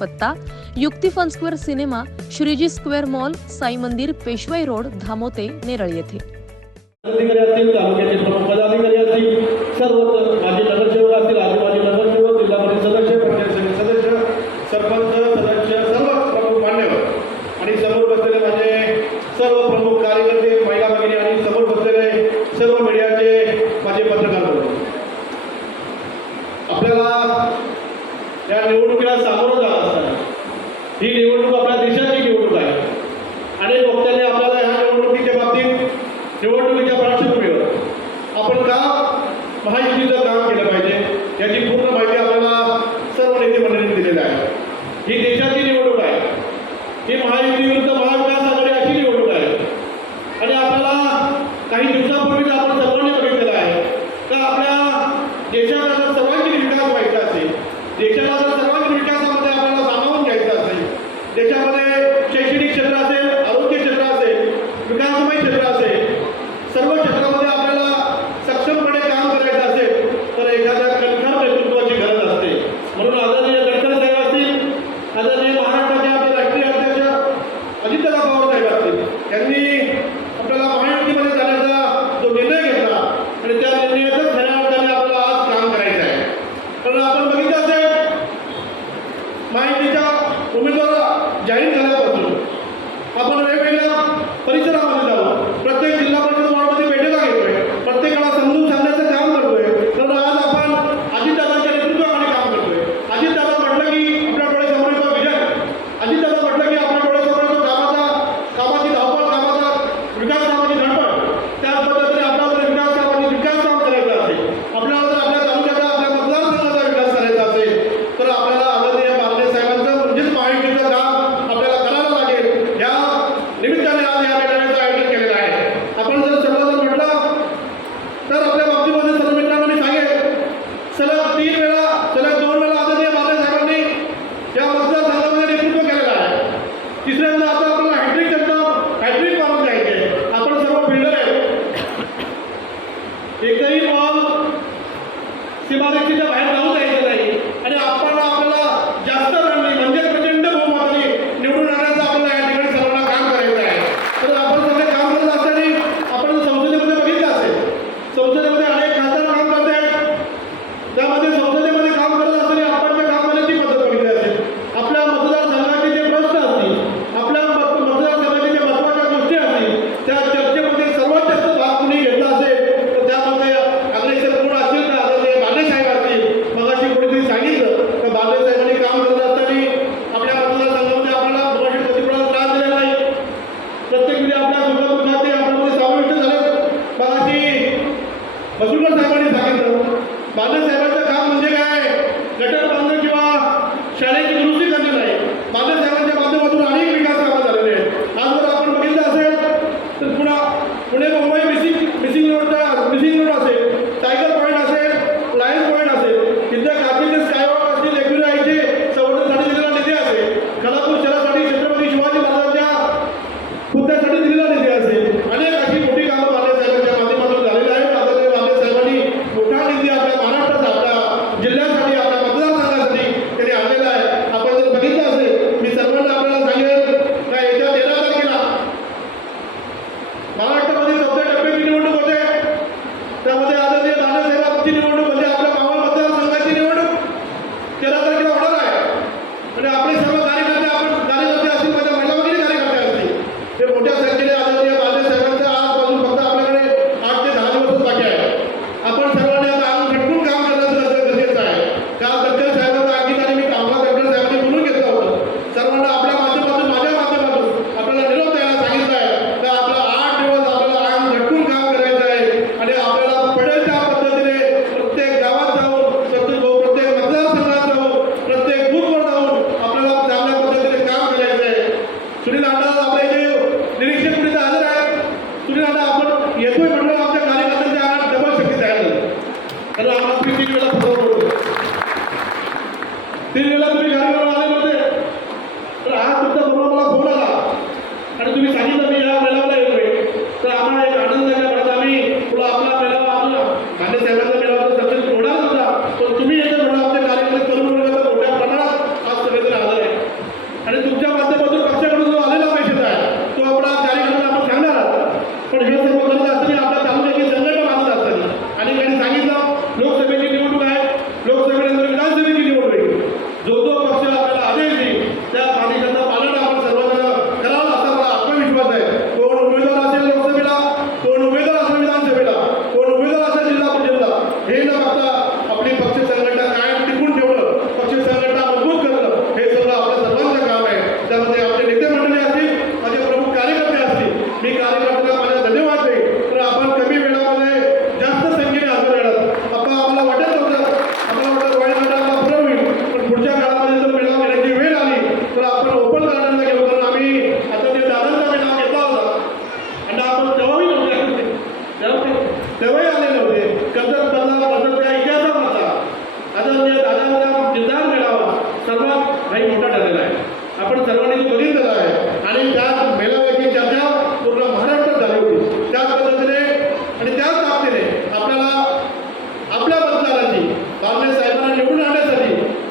पत्ता युक्ती fun square cinema Shriji square mall Sai Mandir Peshwai road धामोते Neral येथे. तालुक्याचे पदाधिकारी असतील सर्व निवडणुकीच्या पार्श्वभूमीवर आपण का महायुतीचं काम केलं पाहिजे याची पूर्ण माहिती आपल्याला सर्व नेते मंडळींनी दिलेली आहे. ही देशाची निवडणूक आहे. ही महायुतीविरुद्ध महा ¿Termine? हा तुमचा मला फोन आला. आणि तुम्ही सांगितलं मी या वेळेला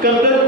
cantando.